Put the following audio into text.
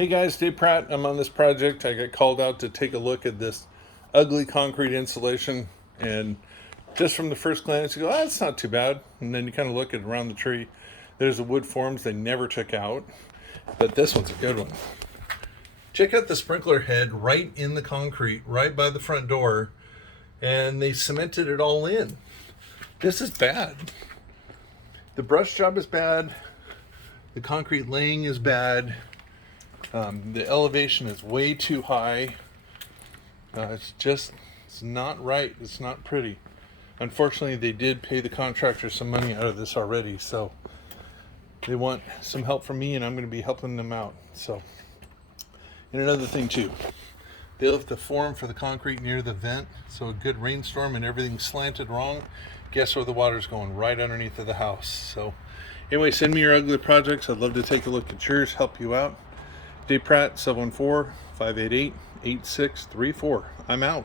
Hey guys, Dave Pratt. I'm on this project. I got called out to take a look at this ugly concrete insulation, and just from the first glance, you go, "Oh, that's not too bad." And then you kind of look at around the tree. There's the wood forms they never took out, but this one's a good one. Check out the sprinkler head right in the concrete, right by the front door, and they cemented it all in. This is bad. The brush job is bad. The concrete laying is bad. The elevation is way too high. It's not right. It's not pretty. Unfortunately, they did pay the contractor some money out of this already, so they want some help from me, and I'm going to be helping them out. So, and another thing too, they left the form for the concrete near the vent, so a good rainstorm and everything's slanted wrong. Guess where the water's going? Right underneath of the house. So, anyway, send me your ugly projects. I'd love to take a look at yours, help you out. Dave Pratt, 714-588-8634. I'm out.